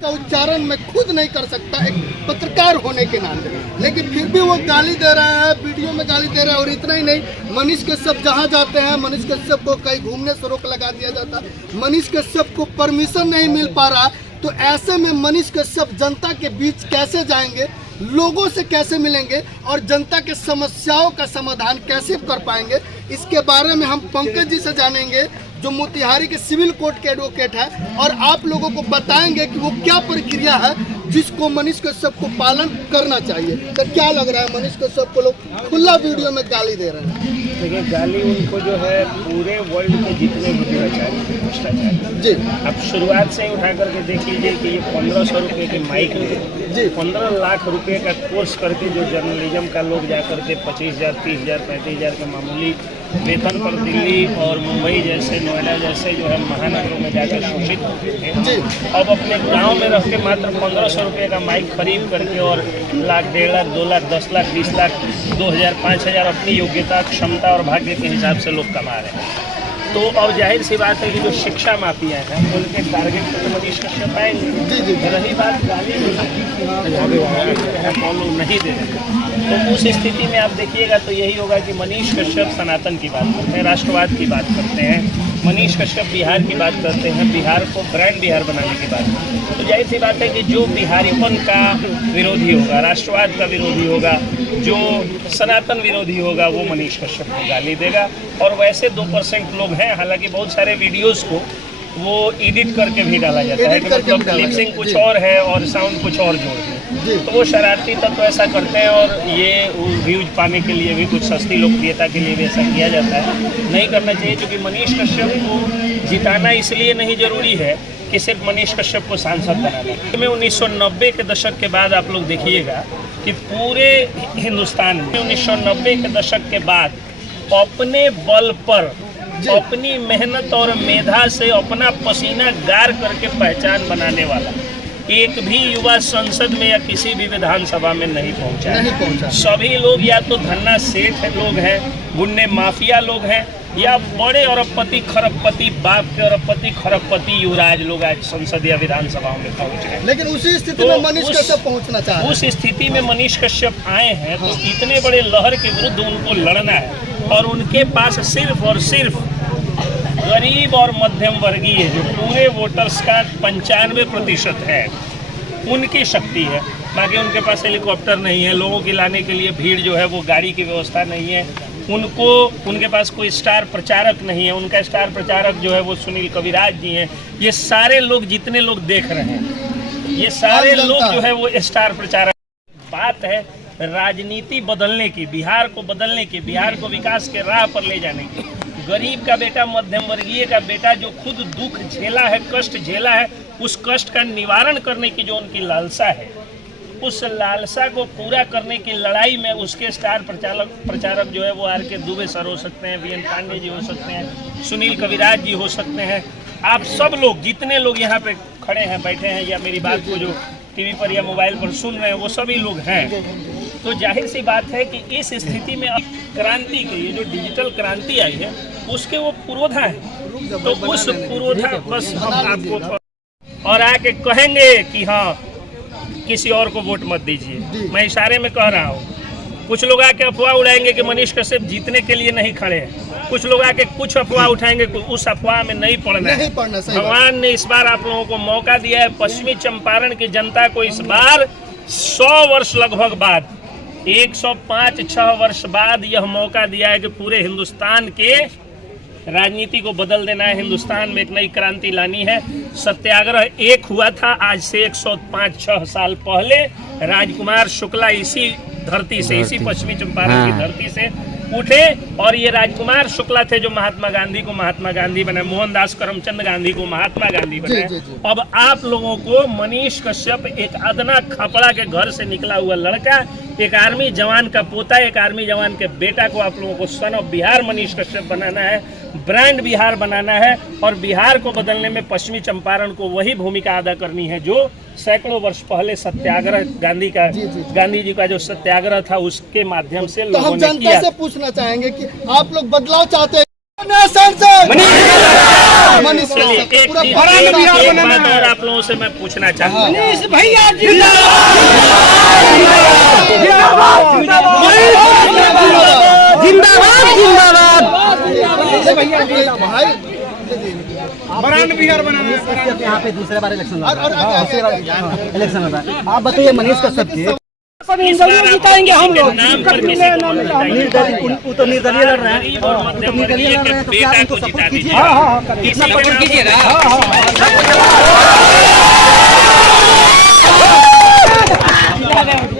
का उच्चारण मैं खुद नहीं कर सकता एक पत्रकार होने के नाते, लेकिन फिर भी वो गाली दे रहा है, वीडियो में गाली दे रहा है। और इतना ही नहीं, मनीष कश्यप जहाँ जाते हैं, मनीष कश्यप को कहीं घूमने से रोक लगा दिया जाता है। मनीष कश्यप को परमिशन नहीं मिल पा रहा, तो ऐसे में मनीष कश्यप जनता के बीच कैसे जाएंगे, लोगों से कैसे मिलेंगे और जनता के समस्याओं का समाधान कैसे कर पाएंगे, इसके बारे में हम पंकज जी से जानेंगे, जो मोतिहारी के सिविल कोर्ट के एडवोकेट है, और आप लोगों को बताएंगे कि वो क्या प्रक्रिया है जिसको मनीष कश्यप को पालन करना चाहिए। तो क्या लग रहा है, मनीष कश्यप को लोग खुला वीडियो में गाली दे रहे हैं? देखिए, गाली उनको जो है पूरे वर्ल्ड के जितने भी भ्रष्टाचार जी, अब शुरुआत से ही उठा करके देख लीजिए कि ये 1500 रुपये के माइक जी, 15 लाख रुपए का कोर्स करके जो जर्नलिज्म का लोग जा करके 25,000, 30,000, 35,000 के मामूली वेतन पर दिल्ली और मुंबई जैसे, नोएडा जैसे जो है महानगरों में जाकर शोषित होते थे, अब अपने गांव में रह के मात्र 1500 रुपये का माइक खरीद करके और लाख, 1.5 लाख, 2 लाख, 10 लाख, 20 लाख, 2,000, 5,000 अपनी योग्यता, क्षमता और भाग्य के हिसाब से लोग कमा रहे हैं। तो अब जाहिर सी बात है कि जो शिक्षा माफिया हैं उनके टारगेट पर तो मनीष कश्यप आएंगे। रही बात गाली फॉलो नहीं दे रहे, तो उस स्थिति में आप देखिएगा तो यही होगा कि मनीष कश्यप सनातन की बात करते हैं, राष्ट्रवाद की बात करते हैं, मनीष कश्यप बिहार की बात करते हैं, बिहार को ब्रांड बिहार बनाने की बात करते हैं। तो जाहिर सी बात है कि जो बिहारीपन का विरोधी होगा, राष्ट्रवाद का विरोधी होगा, जो सनातन विरोधी होगा, वो मनीष कश्यप को गाली देगा। और वैसे 2% लोग हैं, हालांकि बहुत सारे वीडियोस को वो एडिट करके भी डाला जाता है कि मतलब लिपसिंग कुछ और है और साउंड कुछ और जोड़ है, तो वो शरारती तत्व ऐसा करते हैं और ये व्यूज पाने के लिए भी, कुछ सस्ती लोकप्रियता के लिए भी ऐसा किया जाता है। नहीं करना चाहिए, क्योंकि मनीष कश्यप को जिताना इसलिए नहीं जरूरी है कि सिर्फ मनीष कश्यप को सांसद बनाना। 1990 के दशक के बाद आप लोग देखिएगा कि पूरे हिंदुस्तान में 1990 के दशक के बाद अपने बल पर, अपनी मेहनत और मेधा से अपना पसीना गार करके पहचान बनाने वाला एक भी युवा संसद में या किसी भी विधानसभा में नहीं पहुंचा। सभी लोग या तो धन्ना सेठ लोग हैं, गुंडे माफिया लोग हैं, या बड़े अरबपति खरबपति, बाप के अरबपति खरबपति युवराज लोग आज संसद या विधानसभाओं में पहुंच गए। लेकिन उसी स्थिति में मनीष कश्यप पहुंचना चाह रहे हैं। उस स्थिति में मनीष कश्यप आए हैं, तो इतने बड़े लहर के विरुद्ध उनको लड़ना है, और उनके पास सिर्फ और सिर्फ गरीब और मध्यम वर्गीय जो पूरे वोटर्स का 95% है, उनकी शक्ति है। बाकी उनके पास हेलीकॉप्टर नहीं है, लोगों की लाने के लिए भीड़ जो है वो गाड़ी की व्यवस्था नहीं है, उनके पास कोई स्टार प्रचारक नहीं है। उनका स्टार प्रचारक जो है वो सुनील कविराज जी हैं। ये सारे लोग, जितने लोग देख रहे हैं, ये सारे लोग जो है वो स्टार प्रचारक। बात है राजनीति बदलने की, बिहार को बदलने की, बिहार को विकास के राह पर ले जाने की। गरीब का बेटा, मध्यम वर्गीय का बेटा जो खुद दुख झेला है, कष्ट झेला है, उस कष्ट का निवारण करने की जो उनकी लालसा है, उस लालसा को पूरा करने की लड़ाई में उसके स्टार प्रचारक जो है वो आर.के. दुबे सर हो सकते हैं, वी.एन. पांडे जी हो सकते हैं, सुनील कविराज जी हो सकते हैं। आप सब लोग, जितने लोग यहाँ पे खड़े हैं, बैठे हैं, या मेरी बात को जो टीवी पर या मोबाइल पर सुन रहे हैं, वो सभी लोग हैं। तो जाहिर सी बात है कि इस स्थिति में अब क्रांति की, ये जो डिजिटल क्रांति आई है, उसके वो पुरोधा है। तो उस पुरोधा बस हम आपको और आके कहेंगे कि हाँ, किसी और को वोट मत दीजिए। मैं इशारे में कह रहा हूँ। कुछ लोग आके अफवाह उड़ाएंगे कि मनीष कश्यप जीतने के लिए नहीं खड़े हैं, कुछ लोग आके कुछ अफवाह उठाएंगे, उस अफवाह में नहीं पड़ना है। भगवान ने इस बार आप लोगों को मौका दिया है। पश्चिमी चंपारण की जनता को इस बार 100 वर्ष लगभग बाद, 105-6 वर्ष बाद यह मौका दिया है कि पूरे हिंदुस्तान के राजनीति को बदल देना है, हिंदुस्तान में एक नई क्रांति लानी है। सत्याग्रह एक हुआ था आज से 105-6 साल पहले। राजकुमार शुक्ला इसी धरती से, इसी पश्चिमी चंपारण की धरती से उठे, और ये राजकुमार शुक्ला थे जो महात्मा गांधी को महात्मा गांधी बनाए, मोहनदास करमचंद गांधी को महात्मा गांधी बनाए। अब आप लोगों को मनीष कश्यप, एक अदना खपड़ा के घर से निकला हुआ लड़का, एक आर्मी जवान का पोता, एक आर्मी जवान के बेटा को आप लोगों को सन ऑफ बिहार मनीष कश्यप बनाना है, ब्रांड बिहार बनाना है। और बिहार को बदलने में पश्चिमी चंपारण को वही भूमिका अदा करनी है जो सैकड़ों वर्ष पहले सत्याग्रह, गांधी जी का जो सत्याग्रह था, उसके माध्यम से लोगों ने किया। हम जनता से पूछना चाहेंगे कि आप लोग बदलाव चाहते हैं? मनीष चलिए कश्यप एक पूरा चीज- भारत एक बिहार एक बनाना बात है। और आप लोगों से मैं पूछना चाहता हूँ। भैया भाई बरान बिहार बनाना है। यहाँ पे दूसरे बार इलेक्शन और आगे इलेक्शन होता है। आप बताइए मनीष कश्यप की इस बार आप जिताएंगे हम लोग। नाम पर किसी को मत बताइए। वो तो निर्दलीय लड़ रहे हैं, गरीब और मध्यम वर्गीय के तो क्या बेटा उनको को जिता सपोर्ट दीजिए। कीजिए। किसी सपोर्ट कीजिएगा। का